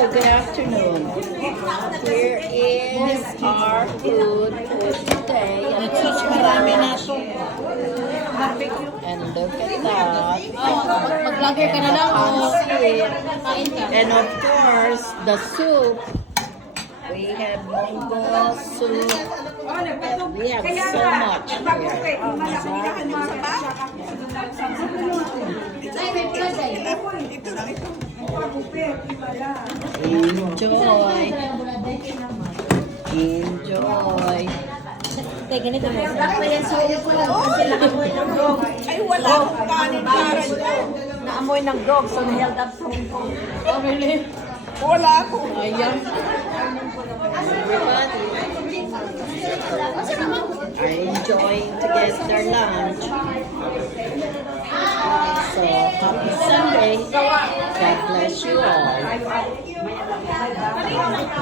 So good afternoon. Here is our food for today. Sus, marami na ito. Barbecue. And look at that. Mag-vlogger ka na lang. Kain ka. And of course, the soup. We have mango soup. We have so much here. Enjoy. Enjoy. Kaya ganito mo. Ay, wala akong kanin para dyan. Naamoy ng dog, so naheld up sa Hong Kong. Oh, really? Wala akong Ayan. Are enjoying to get their lunch. So, happy Sunday. God bless you all.